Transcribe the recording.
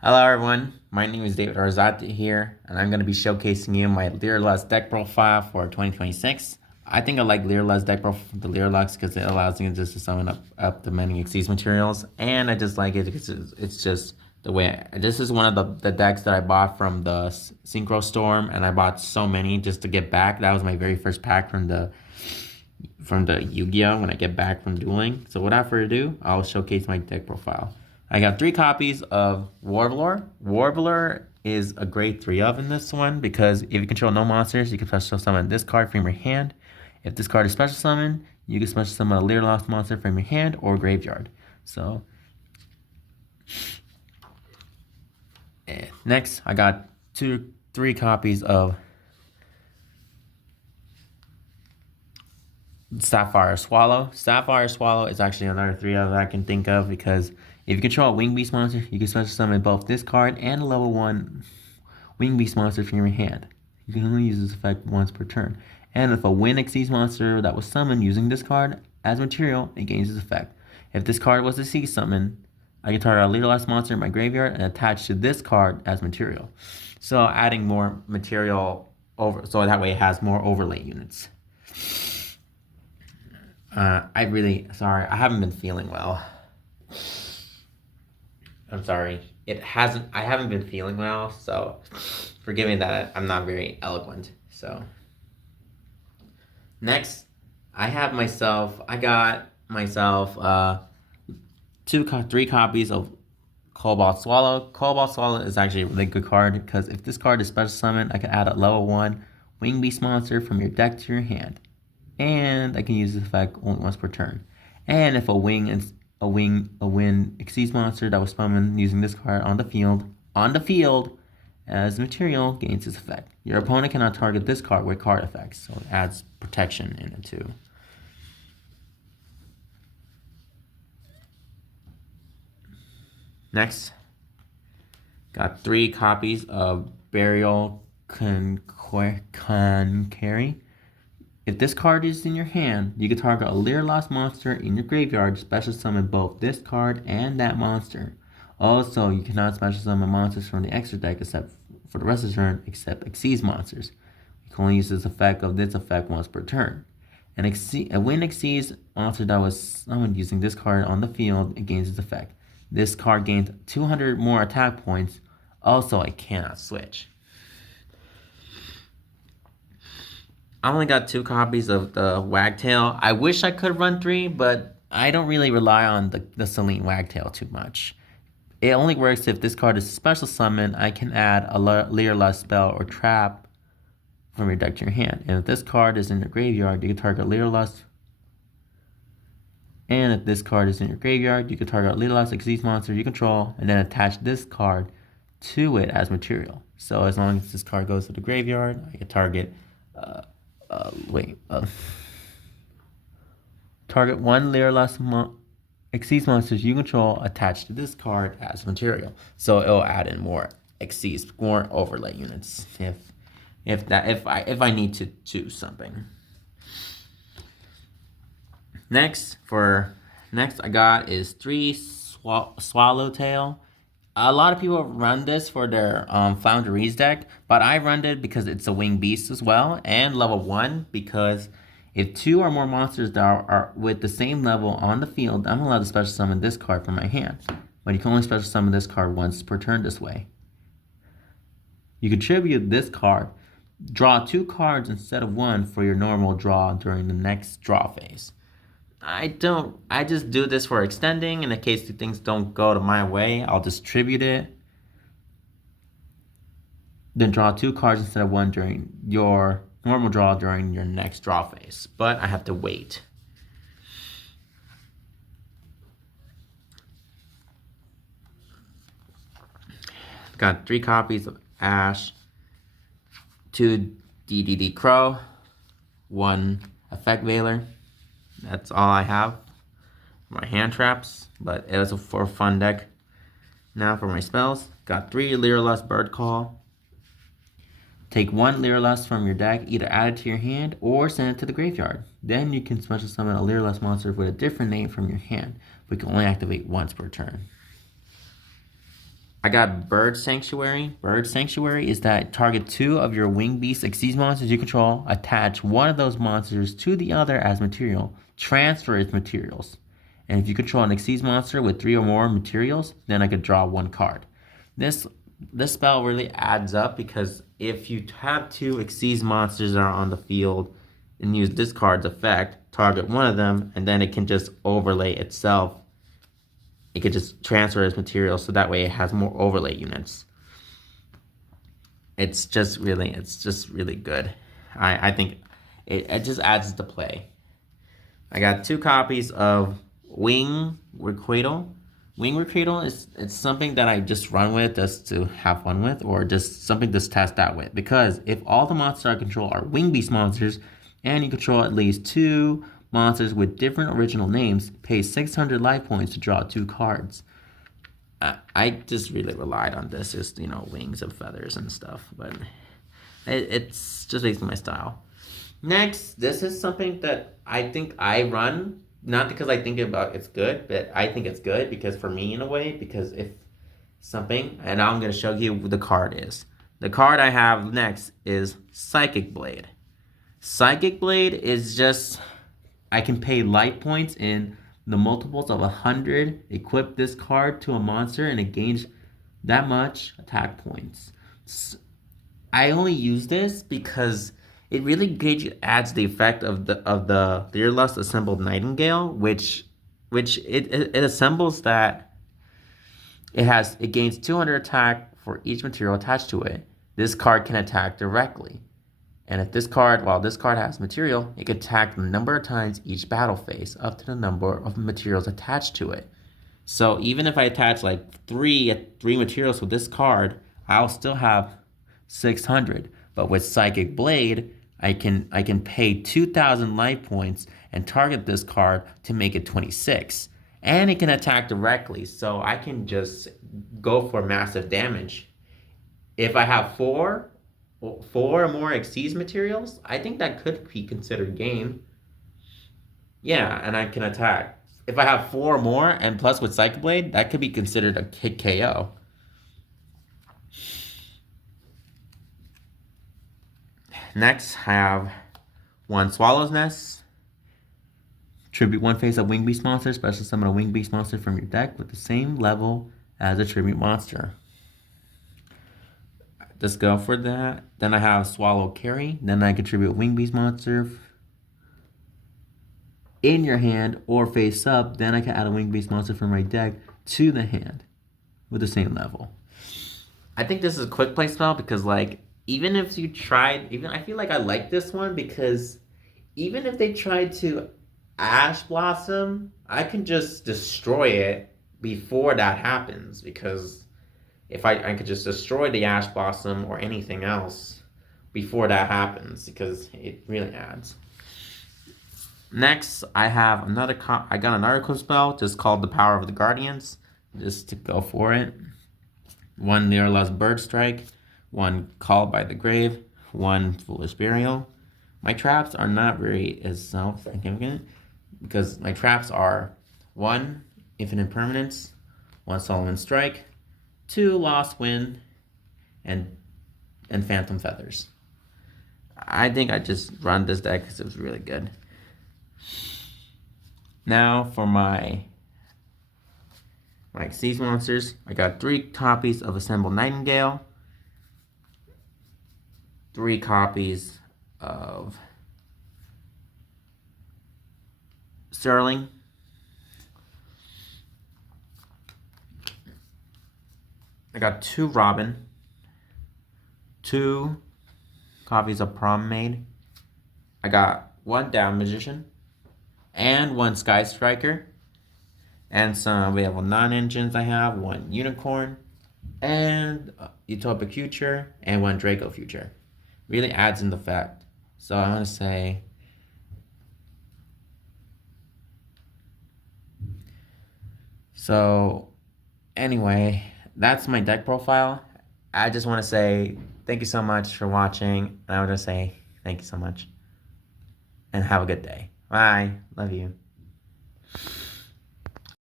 Hello everyone, my name is David Arzate here, and I'm going to be showcasing you my Lyrilusc deck profile for 2026. I think I like Lyrilusc deck profile, the Lyrilusc, because it allows you just to summon up the many Xyz materials, and I just like it because it's just the way. This is one of the decks that I bought from the Synchro Storm, and I bought so many just to get back. That was my very first pack from the Yu-gi-Oh when I get back from dueling. So without further ado, I'll showcase my deck profile. I got 3 copies of Warbler. Warbler is a grade 3 of in this one because if you control no monsters, you can special summon this card from your hand. If this card is special summon, you can special summon a Lyrilusc monster from your hand or graveyard. So, next, I got 3 copies of Sapphire Swallow. Sapphire Swallow is actually another 3 of that I can think of because if you control a Wing Beast monster, you can special summon both this card and a level 1 Wing Beast monster from your hand. You can only use this effect once per turn. And if a Wind Xyz monster that was summoned using this card as material, it gains this effect. If this card was a Sea Summon, I can target a Lyrilusc monster in my graveyard and attach to this card as material. So adding more material over, so that way it has more overlay units. Sorry, I haven't been feeling well. I'm sorry. I haven't been feeling well, so forgive me that I'm not very eloquent. So, next, I got myself 3 copies of Cobalt Swallow. Cobalt Swallow is actually a really good card because if this card is special summon, I can add a level 1 Wing Beast monster from your deck to your hand. And I can use this effect only once per turn. And if a Wind Xyz monster that was summoned using this card on the field as material gains this effect. Your opponent cannot target this card with card effects, so it adds protection in it too. Next, got 3 copies of Burial Conqueror. If this card is in your hand, you can target a Lyrilusc monster in your graveyard, special summon both this card and that monster. Also, you cannot special summon monsters from the extra deck except for the rest of the turn, except Xyz monsters. You can only use this effect once per turn. A Wind Xyz monster that was summoned using this card on the field, it gains this effect. This card gains 200 more attack points. Also, I cannot switch. I only got 2 copies of the Wagtail. I wish I could run 3, but I don't really rely on the Selene Wagtail too much. It only works if this card is a special summon. I can add a Lyrilusc spell or trap from your deck to your hand. And if this card is in your graveyard, you can target Lyrilusc. And if this card is in your graveyard, you can target a Lyrilusc Xyz monster you control and then attach this card to it as material. So as long as this card goes to the graveyard, I can target target 1 Lyrilusc Xyz monsters you control attached to this card as material. So it'll add in more Xyz, more overlay units if I need to choose something. Next I got is 3 Swallowtail. A lot of people run this for their Foundries deck, but I run it because it's a Wing Beast as well, and level 1 because if 2 or more monsters that are with the same level on the field, I'm allowed to special summon this card from my hand. But you can only special summon this card once per turn this way. You contribute this card, draw 2 cards instead of 1 for your normal draw during the next draw phase. I just do this for extending. In the case things don't go to my way, I'll distribute it. Then draw 2 cards instead of 1 during your normal draw during your next draw phase. But I have to wait. Got 3 copies of Ash, 2 DDD Crow, 1 Effect Veiler. That's all I have for my hand traps, but it was for a fun deck. Now for my spells, got 3 Lyrilusc Bird Call. Take 1 Lyrilusc from your deck, either add it to your hand or send it to the graveyard. Then you can special summon a Lyrilusc monster with a different name from your hand, but you can only activate once per turn. I got Bird Sanctuary. Bird Sanctuary is that target 2 of your Wing Beast Xyz monsters you control, attach one of those monsters to the other as material, transfer its materials. And if you control an Xyz monster with 3 or more materials, then I could draw 1 card. This spell really adds up because if you have 2 Xyz monsters that are on the field and use this card's effect, target one of them, and then it can just overlay itself. It could just transfer its material so that way it has more overlay units. It's just really good. I think it just adds to play. I got 2 copies of Wing Requital. Wing Requital it's something that I just run with just to have fun with, or just something to test out with. Because if all the monsters I control are Wing Beast monsters, and you control at least 2 monsters with different original names, pay 600 life points to draw 2 cards. I just really relied on this, just, wings and feathers and stuff, but it's just basically my style. Next, this is something that I think I run, not because I think about it's good, but I think it's good because for me in a way, because if something, and now I'm going to show you what the card is. The card I have next is Psychic Blade. Psychic Blade is just, I can pay life points in the multiples of 100, equip this card to a monster, and it gains that much attack points. I only use this because it really adds the effect of the Lyrilusc assembled Nightingale, which it assembles that it gains 200 attack for each material attached to it. This card can attack directly. And if while this card has material, it can attack the number of times each battle phase, up to the number of materials attached to it. So even if I attach like three materials with this card, I'll still have 600. But with Psychic Blade, I can pay 2,000 life points and target this card to make it 26. And it can attack directly, so I can just go for massive damage. If I have 4 or more Xyz materials, I think that could be considered game. Yeah, and I can attack. If I have 4 or more, and plus with Psychic Blade, that could be considered a hit KO. Next, I have 1 Swallow's Nest. Tribute 1 face of Wing Beast monster. Special summon a Wing Beast monster from your deck with the same level as a tribute monster. Just go for that. Then I have Swallow Carry. Then I contribute Wing Beast monster in your hand or face up. Then I can add a Wing Beast monster from my deck to the hand with the same level. I think this is a quick play spell because, like, even if you tried, I feel like I like this one because even if they tried to Ash Blossom, I can just destroy it before that happens, because if I could just destroy the Ash Blossom or anything else before that happens, because it really adds. Next, I got another quick spell just called the Power of the Guardians, just to go for it. 1 Lyrilusc Bird Strike, 1 Called by the Grave, 1 Foolish Burial. My traps are not very as self-significant because my traps are 1 Infinite Permanence, 1 Solomon Strike, 2 Lost Wind, and Phantom Feathers. I think I just run this deck because it was really good. Now for my Xyz monsters, I got 3 copies of Assembled Nightingale, 3 copies of Sterling, I got 2 Robin, 2 copies of Prom Maid, I got 1 Down Magician, and 1 Sky Striker, and some available non-engines. I have 1 Unicorn, and Utopic Future, and 1 Draco Future. Really adds in the fact. So I want to say, so anyway, that's my deck profile. I just want to say thank you so much for watching. And I want to say thank you so much. And have a good day. Bye. Love you.